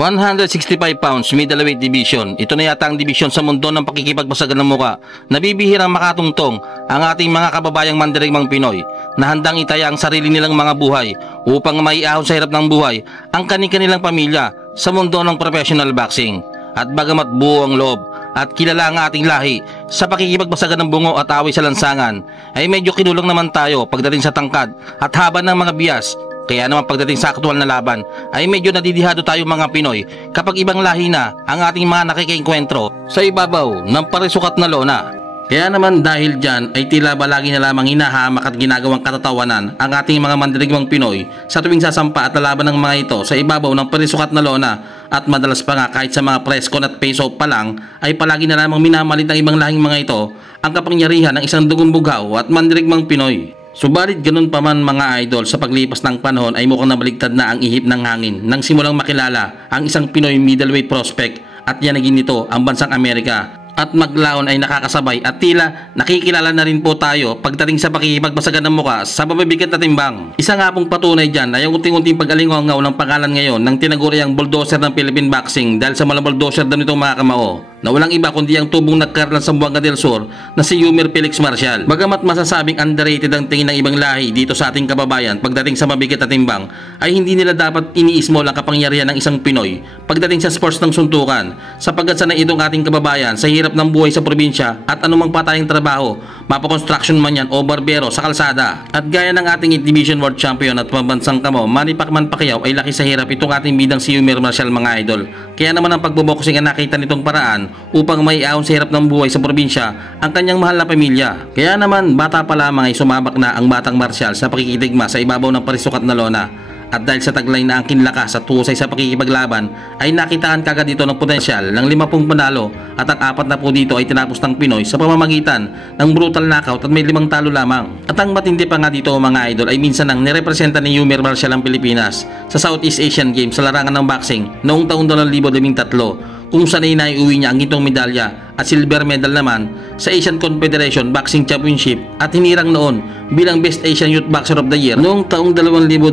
165 pounds middleweight division. Ito na yata ang division sa mundo ng pakikipagbasagan ng muka. Nabibihirang makatungtong ang ating mga kababayang mandirigmang Pinoy na handang itaya ang sarili nilang mga buhay upang maiahon sa hirap ng buhay ang kanilang pamilya sa mundo ng professional boxing. At bagamat buo ang loob at kilala ang ating lahi sa pakikipagbasagan ng bungo at away sa lansangan, ay medyo kinulang naman tayo pagdating sa tangkad at haba ng mga bias. Kaya naman pagdating sa aktual na laban ay medyo nadidihado tayo mga Pinoy kapag ibang lahi na ang ating mga nakikiengkwentro sa ibabaw ng parisukat na lona. Kaya naman dahil dyan ay tila ba lagi na lamang hinahamak at ginagawang katatawanan ang ating mga mandirigmang Pinoy sa tuwing sasampa at lalaban ng mga ito sa ibabaw ng parisukat na lona. At madalas pa nga kahit sa mga presscon at face-off pa lang ay palagi na lamang minamalit ng ibang lahing mga ito ang kapangyarihan ng isang dugong bughaw at mandirigmang Pinoy. Subalit ganun pa man mga idol, sa paglipas ng panahon ay mukhang nabaligtad na ang ihip ng hangin nang simulang makilala ang isang Pinoy middleweight prospect at yanagin nito ang bansang Amerika. At maglaon ay nakakasabay at tila nakikilala na rin po tayo pagdating sa pakikipagbasagan ng muka sa mabibigat na timbang. Isa nga pong patunay dyan ay ang unting-unting pag-alingaw ng pangalan ngayon ng tinaguriang bulldozer ng Philippine Boxing dahil sa mga bulldozer daw nitong mga kamao na walang iba kundi ang tubong nagkarlan sa Buanga del Sur na si Yumir Felix Marcial. Bagamat masasabing underrated ang tingin ng ibang lahi dito sa ating kababayan pagdating sa mabigat na timbang, ay hindi nila dapat iniismol ang kapangyarihan ng isang Pinoy pagdating sa sports ng suntukan, sapagkat sanay itong ating kababayan sa hirap ng buhay sa probinsya at anumang patayang trabaho, mapakonstruction man yan o barbero sa kalsada. At gaya ng ating 8 Division World Champion at pambansang kamo Manny Pacquiao ay laki sa hirap itong ating bidang si Yumir Marcial mga idol. Kaya naman ang pagboboxing ang nakita nitong paraan upang maiahon sa hirap ng buhay sa probinsya ang kanyang mahal na pamilya. Kaya naman bata pa lamang ay sumabak na ang batang Marcial sa pakikitigma sa ibabaw ng parisukat na lona. At dahil sa taglay na ang kinlakas at husay sa pakikipaglaban ay nakitaan kagad dito ng potensyal ng 50 panalo at ang 4 na po dito ay tinapos ng Pinoy sa pamamagitan ng brutal knockout at may 5 talo lamang. At ang matindi pa nga dito mga idol ay minsan nang nirepresenta ni Yumir Marcial ang Pilipinas sa Southeast Asian Games sa larangan ng boxing noong taong 2013 kung saan ay naiuwi niya ang gintong medalya at silver medal naman sa Asian Confederation Boxing Championship at hinirang noon bilang Best Asian Youth Boxer of the Year noong taong 2025.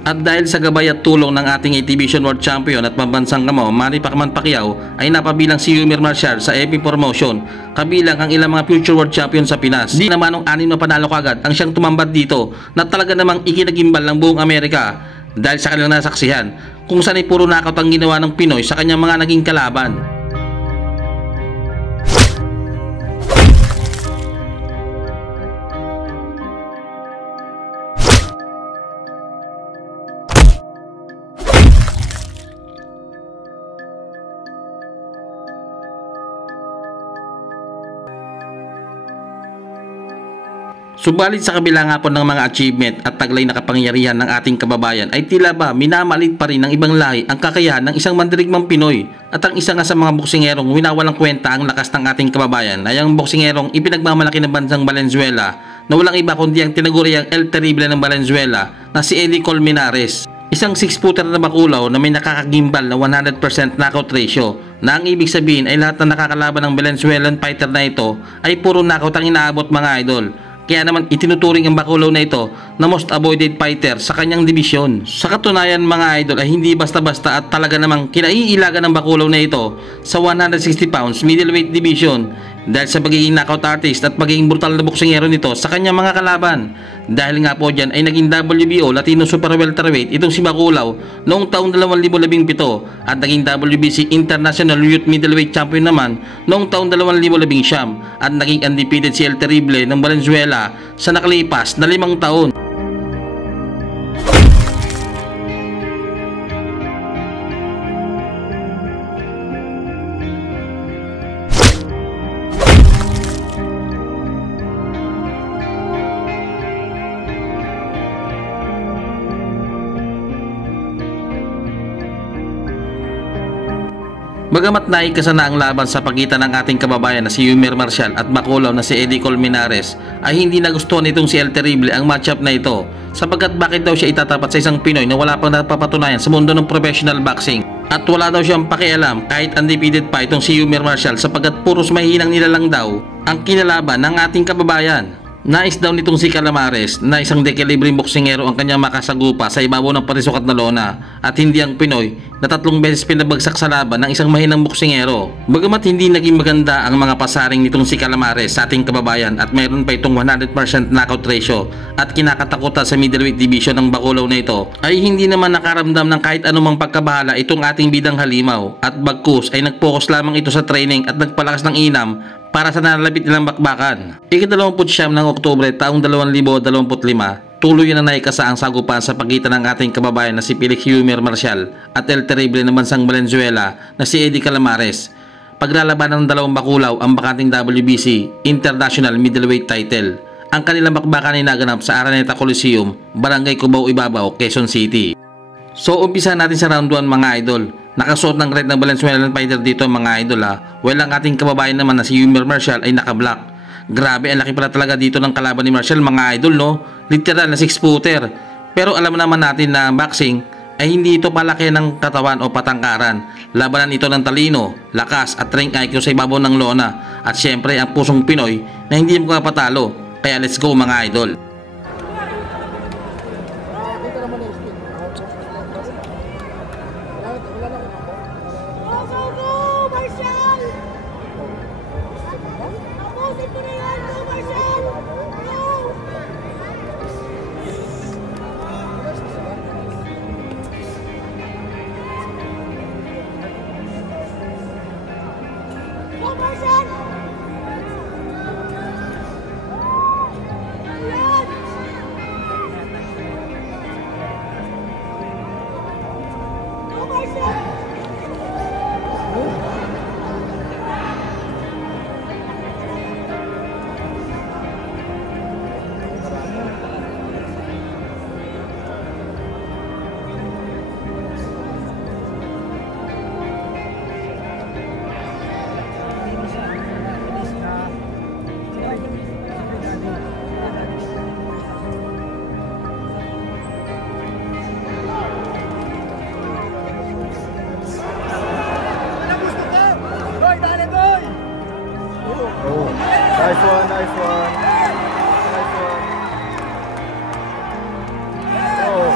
At dahil sa gabay at tulong ng ating 8 Division World Champion at pambansang kamo Manny Pacquiao ay napabilang si Yumir Marcial sa EP Promotion kabilang ang ilang mga future world champion sa Pinas. Di naman ang 6 na panalo kagad ang siyang tumambad dito na talaga namang ikinagimbal ng buong Amerika dahil sa kanilang nasaksihan kung saan ay puro knockout ang ginawa ng Pinoy sa kanyang mga naging kalaban. Subalit sa kabila nga po ng mga achievement at taglay na kapangyarihan ng ating kababayan ay tila ba minamalit pa rin ng ibang lahi ang kakayahan ng isang mandirigmang Pinoy. At ang isa nga sa mga boksingerong winawalang kwenta ang lakas ng ating kababayan ay ang boksingerong ipinagmamalaki ng bansang Valenzuela na walang iba kundi ang tinaguriang El Terrible ng Valenzuela na si Eddie Colmenares. Isang 6-footer na makulaw na may nakakagimbal na 100% knockout ratio na ang ibig sabihin ay lahat na nakakalaban ng Venezuelan fighter na ito ay puro knockout ang inaabot mga idol. Kaya naman itinuturing ang Bakulaw na ito na most avoided fighter sa kanyang dibisyon. Sa katunayan mga idol ay hindi basta-basta at talaga namang kinaiilaga ng Bakulaw na ito sa 160 pounds middleweight division dahil sa pagiging knockout artist at pagiging brutal na boksingero nito sa kanyang mga kalaban. Dahil nga po dyan ay naging WBO Latino Super Welterweight itong si Bakulaw noong taong 2017 at naging WBC International Youth Middleweight Champion naman noong taong 2019 at naging undefeated si El Terrible ng Valenzuela sa nakalipas na 5 taon. Bagamat naikasa na ang laban sa pagitan ng ating kababayan na si Yumir Marcial at Bakulaw na si Eddie Colmenares ay hindi nagustuhan nitong si El Terrible ang matchup na ito sapagkat bakit daw siya itatapat sa isang Pinoy na wala pang napapatunayan sa mundo ng professional boxing at wala daw siyang pakialam kahit undefeated pa itong si Yumir Marcial sapagkat puros mahihinang nilalang daw ang kinalaban ng ating kababayan. Nais daw nitong si Calamares na isang dekalibreng boksingero ang kanyang makasagupa sa ibabaw ng parisukat na lona at hindi ang Pinoy na 3 beses pinabagsak sa laban ng isang mahinang boksingero. Bagamat hindi naging maganda ang mga pasaring nitong si Calamares sa ating kababayan at mayroon pa itong 100% knockout ratio at kinakatakutan sa middleweight division ng Bacolao na ito, ay hindi naman nakaramdam ng kahit anumang pagkabahala itong ating bidang halimaw at bagkus ay nag-focus lamang ito sa training at nagpalakas ng inam para sa nalalapit nilang bakbakan. Ika-29 ng Oktubre taong 2025, tuloy na naikasa ang sagupan sa pagitan ng ating kababayan na si Felix Yumer Marcial at El Terrible ng bansang Valenzuela na si Eddie Calamares. Paglalabanan ng dalawang bakulaw ang bakanting WBC International Middleweight Title. Ang kanilang bakbakan ay naganap sa Araneta Coliseum, Barangay Cubao, Ibabaw, Quezon City. So umpisa natin sa round 1 mga idol. Nakasuot ng red ng Valenzuelan fighter dito mga idol ha. Well, ang ating kababayan naman na si Yumer Marcial ay naka-black. Grabe, ang laki pala talaga dito ng kalaban ni Marcial mga idol, no? Literal na 6-footer. Pero alam naman natin na boxing ay hindi ito palaki ng katawan o patangkaran. Labanan ito ng talino, lakas at ring IQ sa ibabaw ng lona. At syempre ang pusong Pinoy na hindi mo kapatalo. Kaya let's go mga idol. Nice one, nice one. Nice one. Oh.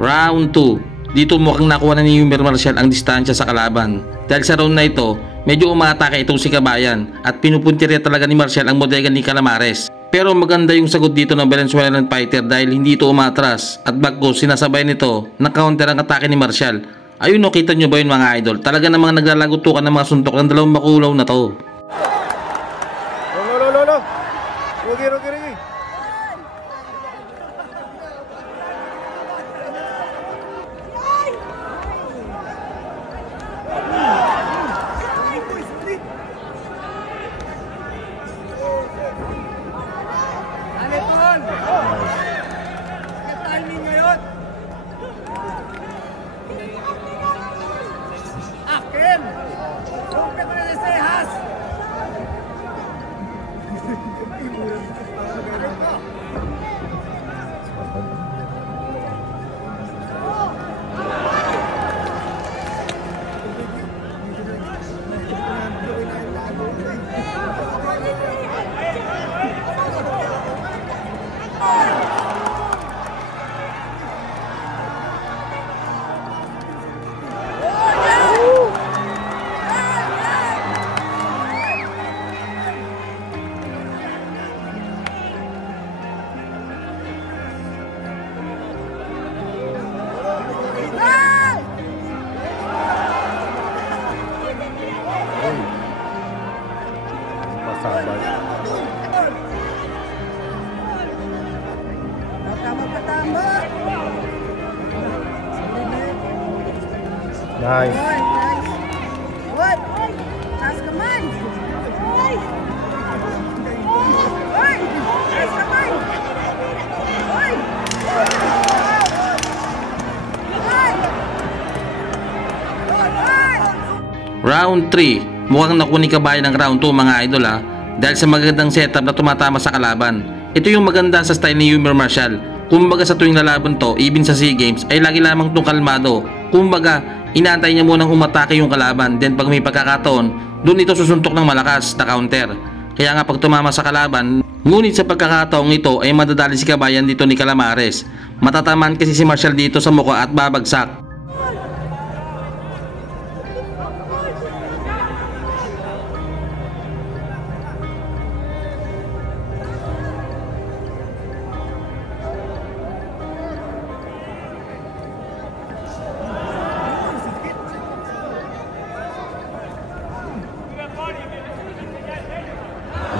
Round 2. Dito mukhang nakuha na ni Yumer Marcial ang distansya sa kalaban. Dahil sa round na ito, medyo umaatake itong si Kabayan at pinupuntirya talaga ni Marcial ang bodega ni Calamares. Pero maganda yung sagot dito ng Venezuelan fighter dahil hindi ito umatras at bagkus sinasabay nito na counter ang atake ni Marcial. Ayun no, kita nyo ba yun mga idol? Talaga namang naglalagutukan ng mga suntok ng dalawang bakulaw na to. Lo. Rugi. Nice. What? Taas kamay. Hoy! Taas kamay. Hoy! Round 3. Mukhang nakuha ni Kabayan ng round 2 mga idol ha. dahil sa magandang setup na tumatama sa kalaban. Ito yung maganda sa style ni Yumir Marshall. Kumbaga sa tuwing lalaban to, even sa SEA Games, ay lagi lamang itong kalmado. Kumbaga, inaantay niya munang umatake yung kalaban, then pag may pagkakataon, doon ito susuntok ng malakas na counter. Kaya nga pag tumama sa kalaban, ngunit sa pagkakataong ito ay madadali si kabayan dito ni Calamares. Matatamaan kasi si Marshall dito sa mukha at babagsak.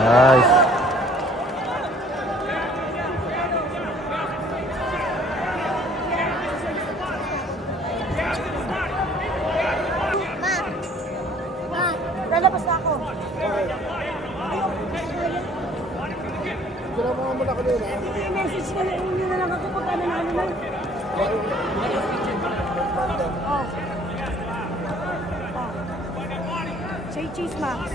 Nice. Lalabas na ako. Sila mo muna ka doon, ha? I-message na lang ako pag ano na. Oh. Say cheese, Max.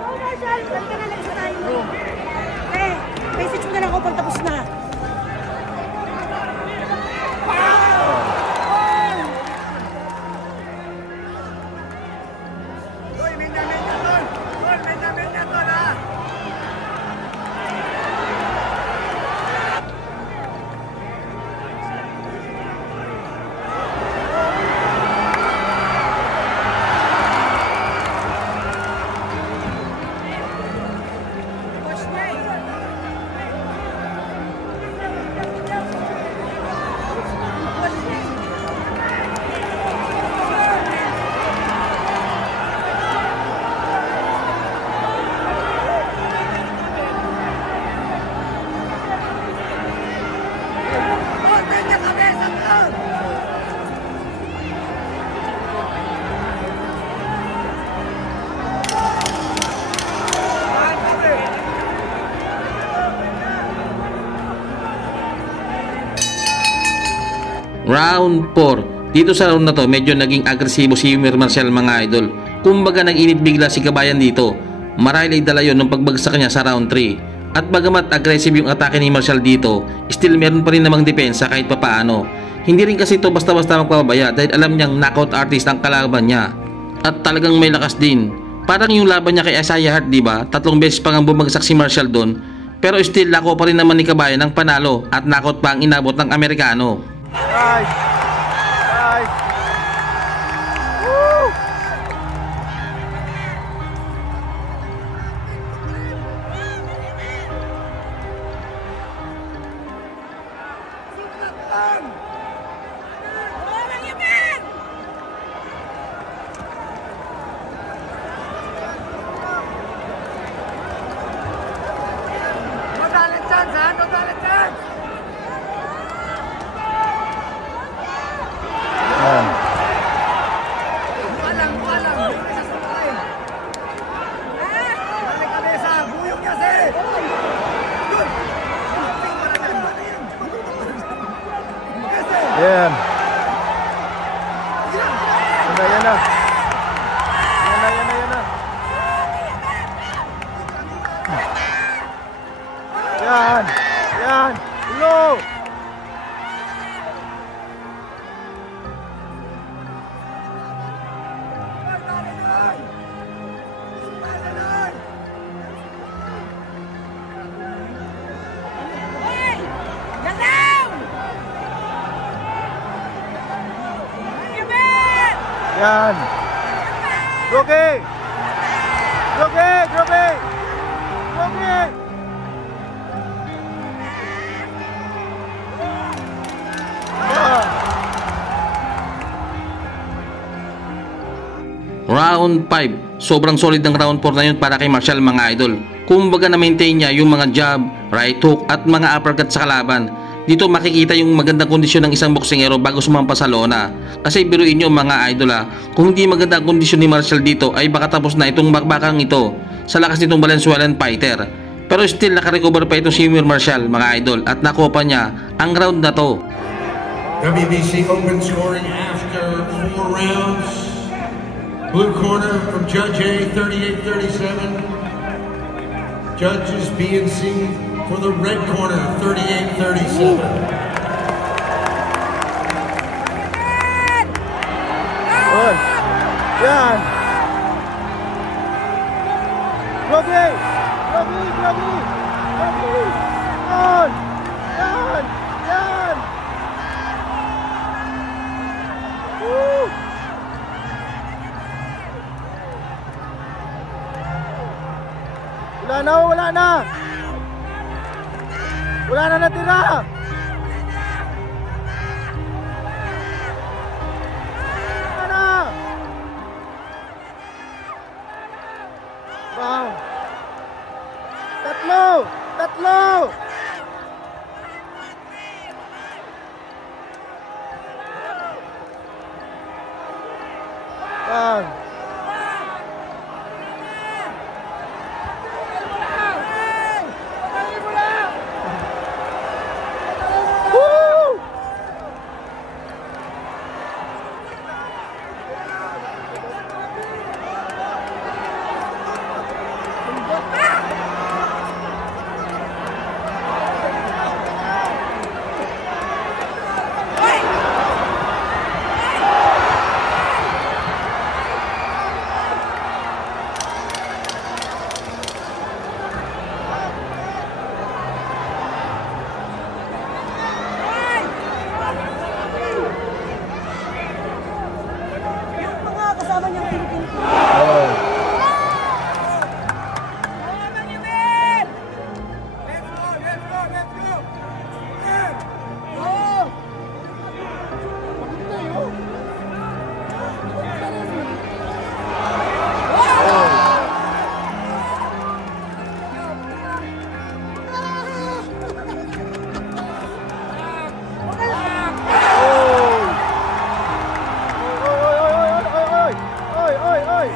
Oh, Marshall, saan ka na lang sa tayo? Message mo na lang ako pag tapos na. Round 4. Dito sa round na to, medyo naging agresibo si Yumir Marshall mga idol. Kumbaga nag-init bigla si kabayan dito. Marahil ay dala yun nung pagbagsak niya sa round 3. At bagamat aggressive yung atake ni Marshall dito, still meron pa rin namang depensa kahit papaano. Hindi rin kasi ito basta-basta magpapabaya dahil alam niyang knockout artist ang kalaban niya. At talagang may lakas din. Parang yung laban niya kay Isaiah Hart, diba? 3 beses pa nga bumagsak si Marshall doon. Pero still lako pa rin naman ni kabayan ng panalo at knockout pa ang inabot ng Amerikano. Nice. Nice. Woo! Yan. Yan na. Yan na. Yan. Yan. Low. Yan. Roque. Roque. Roque. Roque. Round 5. Sobrang solid ng round 4 na yun para kay Marshall mga idol. Kumbaga na-maintain niya yung mga jab, right hook at mga uppercut sa kalaban. Dito makikita yung magandang kondisyon ng isang boksingero bago sumampa sa lona. Kasi biruin nyo mga idol kung hindi maganda ang kondisyon ni Marshall dito ay baka tapos na itong bakbakang ito sa lakas nitong Valenzuelan fighter. Pero still nakarecover pa itong si Yumir Marshall mga idol at nakuha pa niya ang round na to. WBC open scoring after 4 rounds. Blue corner from Judge A, 38-37. Judges B and C for the red corner, 38-37. Yun. Yan. Rogi! Rogi! Rogi! Rogi! Yan! Yan! Yan! Woo! Wala na, wala na! Wala na natira! Wala na! Wow! Tatlo! Tatlo! Wow! Woo! Yung mga kasama niyang Pilipino. Oy, oy, oy!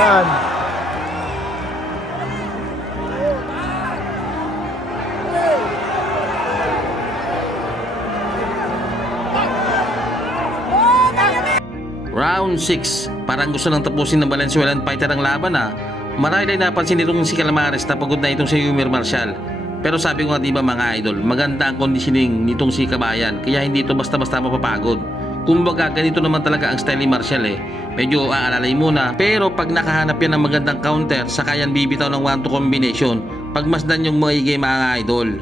Yan. Round 6, parang gusto nang tapusin ng Valenzuelan fighter ang laban Marahil ay napansin nitong si Calamares na pagod na itong si Yumir Marcial. Pero sabi ko nga diba mga idol, maganda ang conditioning nitong si Kabayan, kaya hindi ito basta-basta mapapagod. Kumbaga ganito naman talaga ang style ni Marcial Medyo aalalay muna, pero pag nakahanap yan ng magandang counter, saka yan bibitaw ng 1-2 combination. Pagmasdan yung maigi mga idol.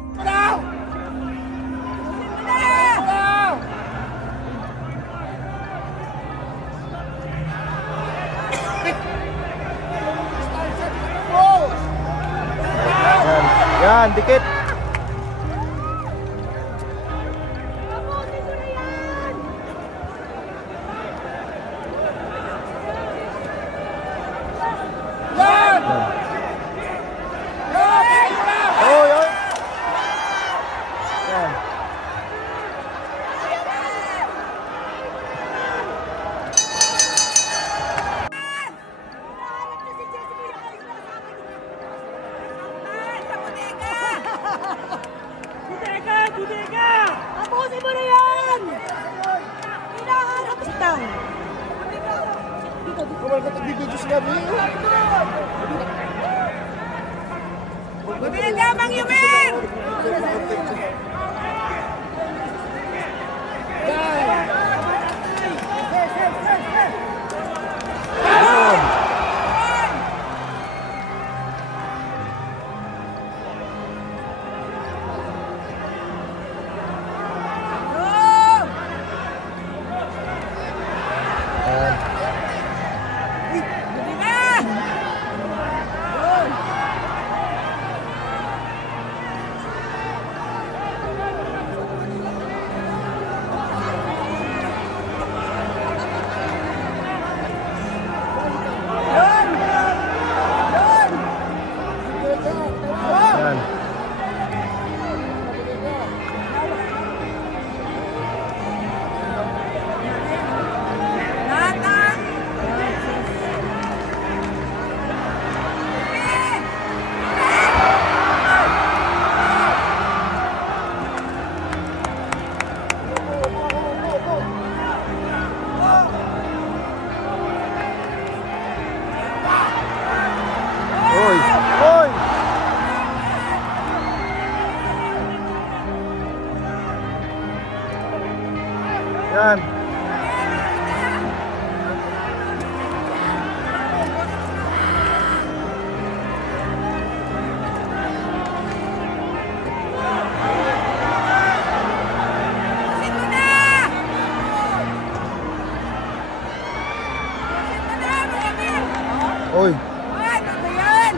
Yan, dikit. Oy, oy. Yan. Tapusin mo na yan! Hinahanap si Tang. Kumal ka tagbibidyo sila, Bill. Mabilis lamang, Yumir! Yan. Oy. Ay, ano yan?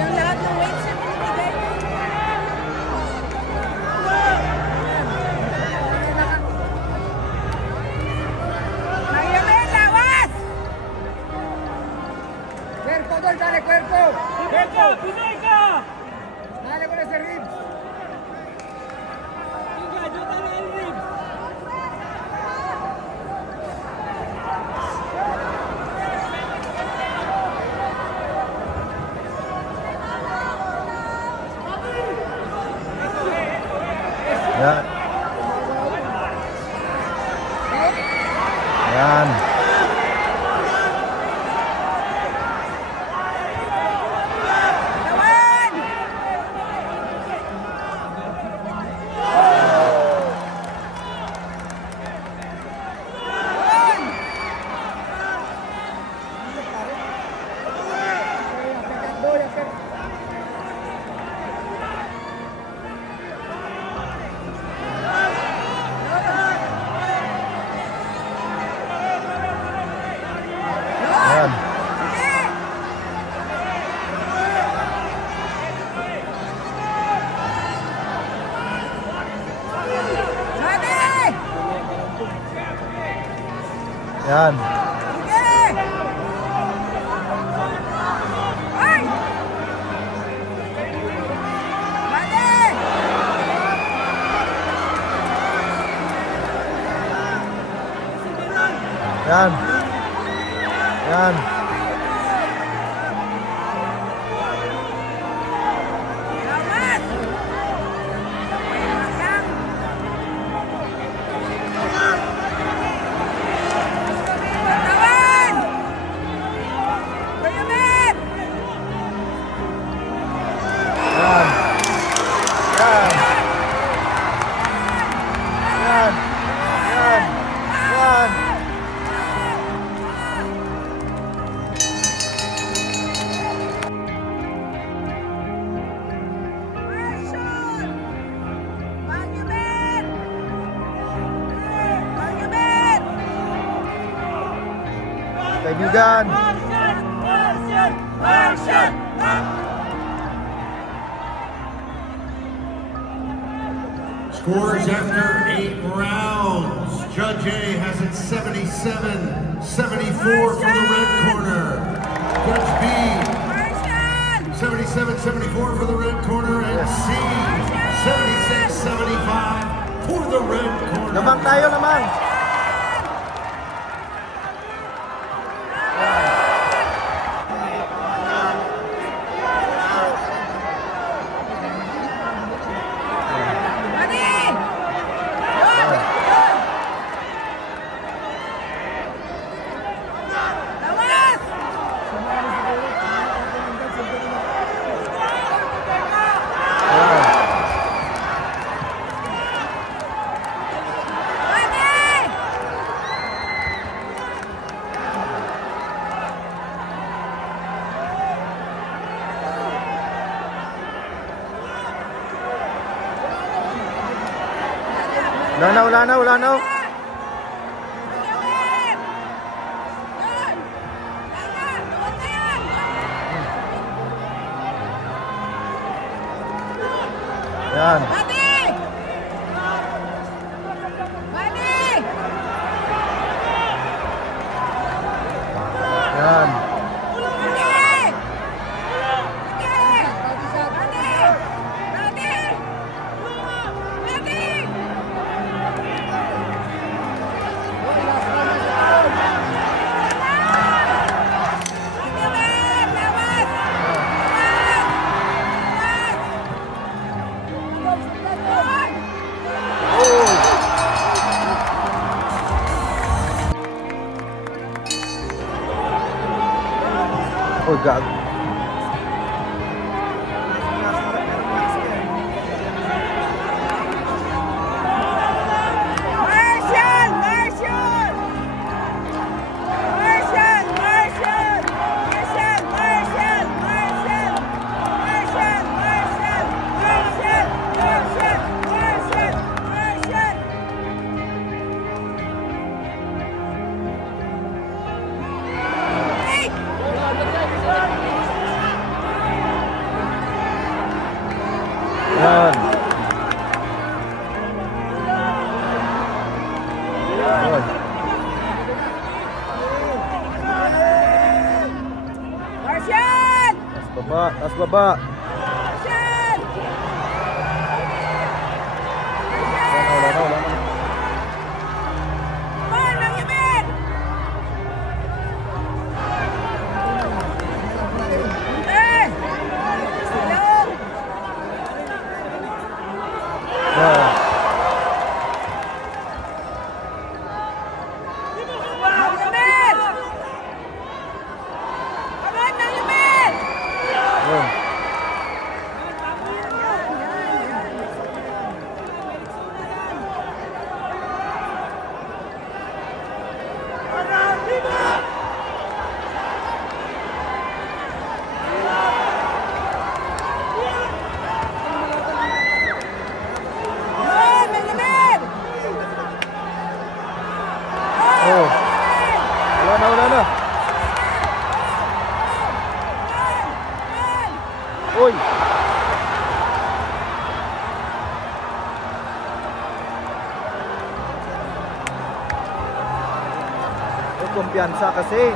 Yung lahat ng weights na binibigay mo. Mayamel, lawas! Cuerpo doon, dale cuerpo. Cuerpo, Pinoy ka! Dale ko na sa ribs. Tingga, juta na ang ribs. Yan. Yan. Lawan! Yan. Mati! Yan. Sige! Ay! Mati! Yan. Yan. Lawas! Yang! Tawan! Mayamel! Yan. Yan. Yan. Yan. Yan. Marshall! Mayamel! Mayamel! Kaibigan. Martian! Martian! Marshall! Scores after 8 rounds. Judge A has it 77-74 for the red corner. Judge B, Marshall! 77-74 for the red corner. And C, 76-75 for the red corner. Lamang tayo, lamang. Mati! Lawas! Mati! Wala na, wala na, wala na. Mayamel! Yun! Tama! Tuwag na yan! Yan. Mati! Mati! Yan. Mati! Mati! Mati! Mayamel! Lawas! Lawas! Oh, gago. Yan. Oy. Martian! Taas baba, taas baba. Martian! Wala na, wala na. Man, Mangyamit! Eh! Silong! Yan. Mangyamit! Come on, Mangyamit! Yan. Come on, Mangyamit! Oh. Wala na, wala na. Uy. Kumpiyansa kasi.